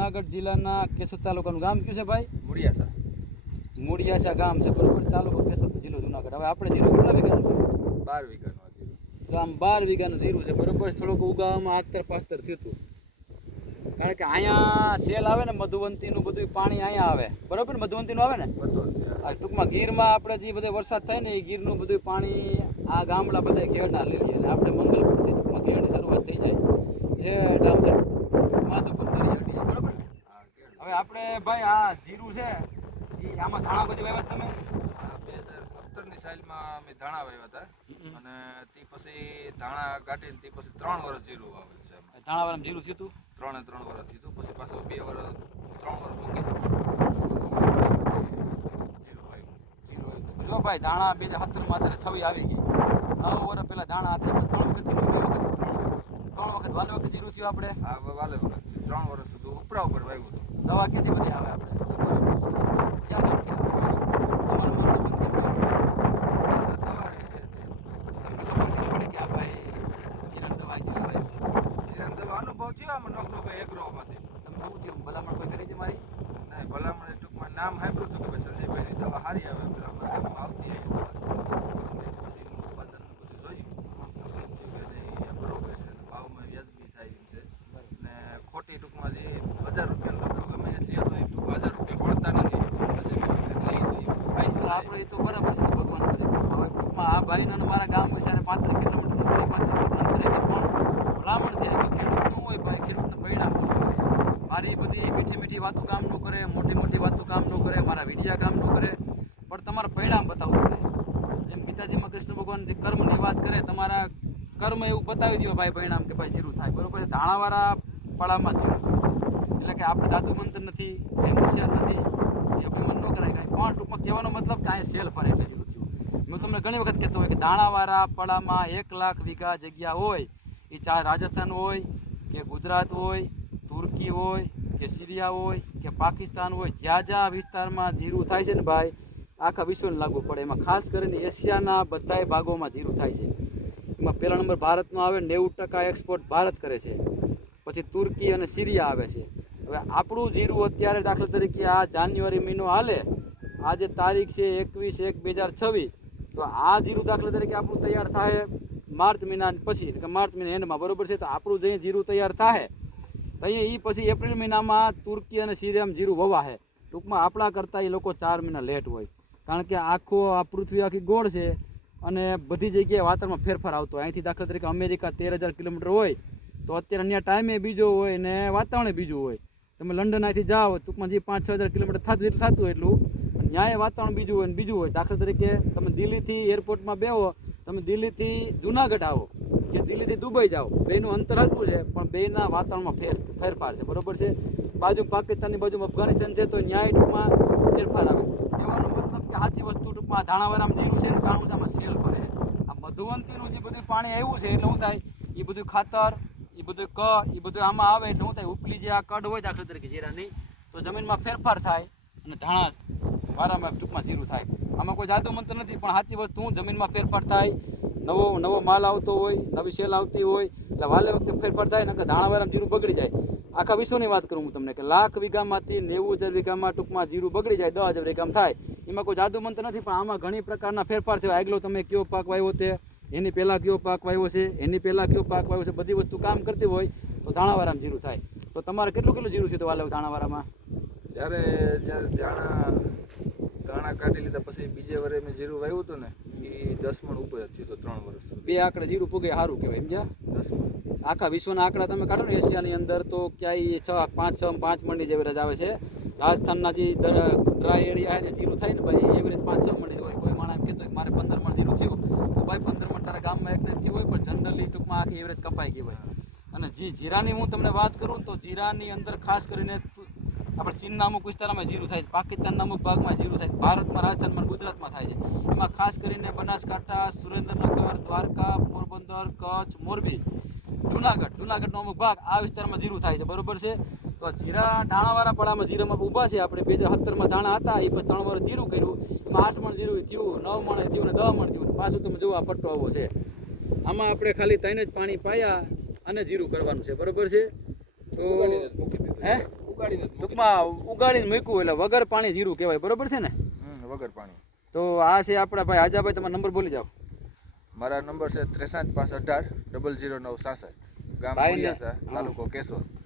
જુનાગઢ જિલ્લાના કેશોદ તાલુકાનું ગામ કયું છે ભાઈ? મુડિયાસા. મોડિયાસા ગામ છે. બરોબર તાલુકો કેશોદ જિલ્લો જુનાગઢ. હવે આપણે જીરું કેટલા વીઘાનું છે? બાર વીઘાનું તો આમ બાર વીઘાનું જીરું છે. બરોબર થોડુંક ઉગાવામાં આગતર પાસ્તર થયું હતું. કારણ કે અહીંયા સેલ આવે ને મધુવંતીનું બધું પાણી અહીંયા આવે. બરોબર ને મધુવંતીનું આવે ને. આ ટૂંકમાં ગીરમાં આપણે જે બધો વરસાદ થાય ને એ ગીરનું બધું પાણી આ ગામડા બધા ઘેરના લઈ લઈએ આપણે મંગલપુરથી ટૂંકમાં ઘેરની શરૂઆત થઈ જાય. એ ડામ છે માધુપુર દરિયાડી બરોબર ને હા, કેળ. હવે આપણે ભાઈ આ જીરું છે એ આમાં ધાણા બધી વાવ્યા તમે? બે હજાર સત્તરની સાલમાં અમે ધાણા વાવ્યા હતા. અને તે પછી ધાણા કાઢીને તે પછી ત્રણ વર્ષ જીરું વાવે છે ધાણા વાળા જીરું થયું હતું ત્રણે ત્રણ વર્ષ થયું પછી પાછું બે વર્ષ ત્રણ વર્ષ મૂકી દીધું. જો ભાઈ ધાણા બે હજાર સત્તરમાં અત્યારે છવી આવી ગઈ. નવ વર્ષ પહેલા ધાણા હતા ત્રણ વખત જીરું ત્રણ વખત વાલે વખત જીરું થયું આપણે? હવે વાલે વખત ત્રણ વર્ષ સુધી ઉપરા ઉપર વાવ્યું હતું દવા ક્યાંથી બધી આવે આપણે. નામ સાંભળ્યું હતું કે ભાઈ સંજયભાઈની દવા સારી આવે પેલા આવતી ઉત્પાદનનું બધું જોયું. આપણે બરોબર છે. ભાવમાં વ્યાજબી થાય એમ છે. ને ખોટી ટૂંકમાં જે હજાર રૂપિયાનો ડબલો ગમે એટલી હતો એ ટૂંકમાં હજાર રૂપિયા પડતા નથી લઈ તો એ તો બરાબર છે ભગવાન બધે હવે ટૂંકમાં આ ભાઈને અને મારા ગામ વિશે પાંત્રીસ કિલોમીટર ત્રીસ પાંત્રીસ કિલોમીટર છે, પણ ભલામણ છે એમાં ખેડૂત ન હોય ભાઈ ખેડૂતને પરિણામ મારી બધી મીઠી મીઠી વાતો કામ ન કરે, મોટી મોટી વાતો કામ ન કરે, મારા વિડીયા કામ ન કરે, પણ તમારે પરિણામ બતાવવું પડે. જેમ ગીતાજીમાં કૃષ્ણ ભગવાન જે કર્મની વાત કરે, તમારા કર્મ એવું બતાવી દો ભાઈ પરિણામ કે ભાઈ જીરું થાય. બરોબર ધાણાવાળા પાળામાં જીરું થયું છે. એટલે કે આપણે જાદુ મંત્ર નથી કે હોશિયાર નથી. અભિમાન ન કરાય કાંઈ પણ ટૂંકમાં કહેવાનો મતલબ કે સેલ ફરે એટલે જીરું થયું હું તમને ઘણી વખત કહેતો હોય કે દાણાવાળા પડામાં એક લાખ વીઘા જગ્યા હોય, એ ચાહે રાજસ્થાન હોય, કે ગુજરાત હોય, તુર્કી હોય, કે સિરિયા હોય, કે પાકિસ્તાન હોય, જ્યાં જ્યાં વિસ્તારમાં જીરું થાય છે ને ભાઈ, આખા વિશ્વને લાગુ પડે. એમાં ખાસ કરીને એશિયાના બધાય ભાગોમાં જીરું થાય છે. એમાં પહેલા નંબર ભારતનો આવે નેવું ટકા એક્સપોર્ટ ભારત કરે છે. પછી તુર્કી અને સિરિયા આવે છે. હવે આપણું જીરું અત્યારે દાખલા તરીકે આ જાન્યુઆરી મહિનો હાલે, આજે તારીખ છે એકવીસ એક બે હજાર છવ્વીસ, તો આ જીરું દાખલા તરીકે આપણું તૈયાર થાય માર્ચ મહિના પછી, કે માર્ચ મહિના એન્ડમાં બરોબર છે? તો આપણું જે જીરું તૈયાર થાય તો અહીંયા એ પછી એપ્રિલ મહિનામાં તુર્કી અને સિરિયામાં જીરું વવાહે. ટૂંકમાં આપણા કરતાં એ લોકો ચાર મહિના લેટ હોય. કારણ કે આખો આ પૃથ્વી આખી ગોળ છે અને બધી જગ્યાએ વાતાવરણમાં ફેરફાર આવતો હોય. અહીંથી દાખલા તરીકે અમેરિકા તેર હજાર કિલોમીટર હોય, તો અત્યારે અહીંયા ટાઈમે બીજો હોય ને વાતાવરણે બીજું હોય. તમે લંડન અહીંથી જાઓ, ટૂંકમાં જે પાંચ છ હજાર કિલોમીટર થતું એટલું થતું એટલું. ન્યાય વાતાવરણ બીજું હોય બીજું હોય. દાખલા તરીકે તમે દિલ્હીથી એરપોર્ટમાં બેહો, તમે દિલ્હીથી જુનાગઢ આવો, કે દિલ્હીથી દુબઈ જાઓ. બેનું અંતર હલકું છે, પણ બેના વાતાવરણમાં ફેર, ફેરફાર છે. બરોબર છે? બાજુ પાકિસ્તાનની બાજુ અફઘાનિસ્તાન છે, તો ન્યાય ટૂંકમાં ફેરફાર આવે. કહેવાનો મતલબ કે આથી વસ્તુ ટૂંકમાં ધાણાવારામ જીરું છે ને કાણુસામાં સેલ ફરે આ મધુવંતીનું જે બધું પાણી આવ્યું છે, એટલે શું થાય? એ બધું ખાતર એ બધું ક એ બધું આમાં આવે એટલે શું થાય, ઉપલી જે આ કડ હોય દાખલા તરીકે જીરાની તો જમીનમાં ફેરફાર થાય અને ધાણા વારામાં ટૂંકમાં જીરું થાય. આમાં કોઈ જાદુ મંત્ર નથી, પણ સાચી વસ્તુ જમીનમાં ફેરફાર થાય, નવો નવો માલ આવતો હોય, નવી સેલ આવતી હોય, એટલે વાલે વખતે ફેરફાર થાય ને ધાણાવાળામાં જીરું બગડી જાય. આખા વિશ્વની વાત કરું હું તમને કે લાખ વીઘામાંથી નેવું હજાર વીઘામાં ટૂંકમાં જીરું બગડી જાય, દસ હજાર વીઘામાં થાય. એમાં કોઈ જાદુ મંત્ર નથી, પણ આમાં ઘણી પ્રકારના ફેરફાર થયો. આગલો તમે કયો પાક વાવ્યો તે? એની પહેલાં કયો પાક વાવ્યો છે એની પહેલાં કયો પાક વાવ્યો છે બધી વસ્તુ કામ કરતી હોય તો ધાણાવાળામાં જીરું થાય. તો તમારે કેટલું કેટલું જીરું છે તો વાલે ધાણાવાળામાં જ્યારે જ્યારે ધાણા ધાણા કાઢી લીધા પછી બીજે વરે મેં જીરું વાવ્યું હતું ને એ દસ મણ ઉપર જ હતું ત્રણ વર્ષ બે આંકડે જીરું પૂગે સારું કહેવાય સમજ્યા? દસ મણ. આખા વિશ્વના આંકડા તમે કાઢો ને એશિયાની અંદર તો ક્યાંય છ પાંચ છ પાંચ મણની જ એવરેજ આવે છે. રાજસ્થાનના જે ડ્રાય એરિયા ને જીરું થાય ને ભાઈ એવરેજ પાંચ છ મણની જ હોય કોઈ માણસ એમ કહેતો મારે પંદર મણ જીરું થયું. તો ભાઈ પંદર મણ તારા ગામમાં એક થયું હોય, પણ જનરલી ટૂંકમાં આખી એવરેજ કપાઈ ગઈ હોય. અને જે જીરાની હું તમને વાત કરું તો જીરાની અંદર ખાસ કરીને આપણે ચીનના અમુક વિસ્તારમાં જીરું થાય છે પાકિસ્તાનના અમુક ભાગમાં જીરું થાય છે, ભારતમાં, રાજસ્થાનમાં, ગુજરાતમાં થાય છે. એમાં ખાસ કરીને બનાસકાંઠા, સુરેન્દ્રનગર, દ્વારકા, પોરબંદર, કચ્છ, મોરબી, જુનાગઢ, જુનાગઢનો અમુક ભાગ આ વિસ્તારમાં જીરું થાય છે. બરોબર છે? તો જીરા ધાણાવાળા પડામાં જીરામાં ઊભા છે. આપણે બે હજાર સત્તરમાં ધાણા હતા એ પછી ત્રણ વર્ષ જીરું કર્યું. એમાં આઠ મણ જીરું થયું નવ મણ થયું ને દસ મણ થયું. પાછું તમે જોવા પટ્ટો આવો છે. આમાં આપણે ખાલી ત્રણ જ પાણી પાયા અને જીરું કરવાનું છે. બરોબર છે? તો હે? ટૂંકમાં ઉગાડીને મૂક્યું એટલે વગર પાણી જીરું કહેવાય. બરોબર છે ને? વગર પાણી. તો આ છે આપણા ભાઈ આજાભાઈ તમારો નંબર બોલી જાઓ. મારા નંબર છે ત્રેસઠ પાંચ અઢાર ડબલ જીરો નવ સાસઠ. ગામ. તાલુકો કેશોદ.